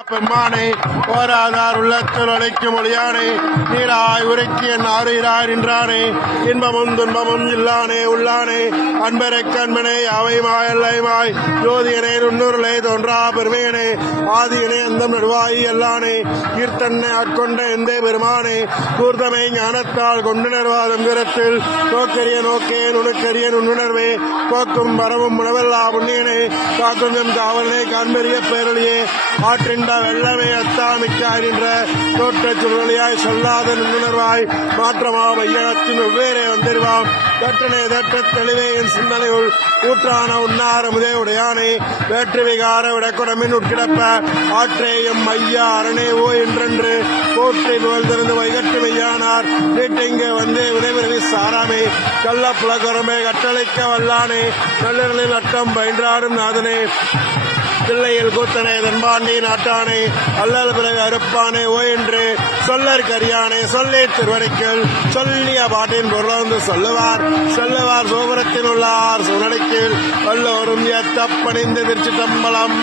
பெம்மானே போராதார் உள்ளத்தில் அழைக்கும் ஒளியானே நீராய் உரைக்கிய நாறுகிறார் என்றானே இன்பமும் துன்பமும் இல்லானே உள்ளானே அன்பரை கண்மனே அவைமாய் அல்லைமாய் ஜோதியனே நுண்ணுருளே தோன்றா பெருமையனே ஆதியனே அந்த நடுவாயி எல்லானே கீர்த்தன்னை ஆட்கொண்ட எந்த பெருமானே கூர்த்தமை ஞானத்தால் கொண்டு நர்வாதம் கரத்தில் நோக்கரிய நோக்கே நுணுக்கரிய நுண்ணுணர்வே போக்கும் வரவும் உணவல்லா புண்ணியனே காக்கும் எம் காவலனே காண்பெரிய பேரொழியே ஆற்றின் வெள்ளமே அத்தாமிக்காய் என்ற தோற்ற சுழலியாய் சொல்லாத நுண்ணுணர்வாய் மாற்றமா மையத்தின் வெவ்வேறே வந்திருவாம் தட்டனே தட்ட தெளிவே என் சிந்தனையுள் ஊற்றான உன்னார முதே உடையானே வேற்று விகார விடக்குடமின் உட்கிடப்ப ஆற்றேயம் மையா அரணே ஓ என்றென்று போற்றி புகழ்ந்திருந்து வைகட்டு மெய்யானார் வீட்டிங்கே வந்து விடைபெறுவி சாராமே கள்ள புலகரமே கட்டளைக்க வல்லானே நல்லர்களில் அட்டம் பயின்றாடும் நாதனே பிள்ளையில் கூத்தனே தன்பாண்டி நாட்டானே அல்லல் பிறகு அறுப்பானே ஓ என்று சொல்லற் கரியானே சொல்லே திருவடிக்கல் சொல்லிய பாட்டின் பொருளந்து சொல்லுவார் சோபரத்தில் உள்ளார் சுனடிக்கில் வல்லோரும் எத்தப்பணிந்து திருச்சி தம்பலம்.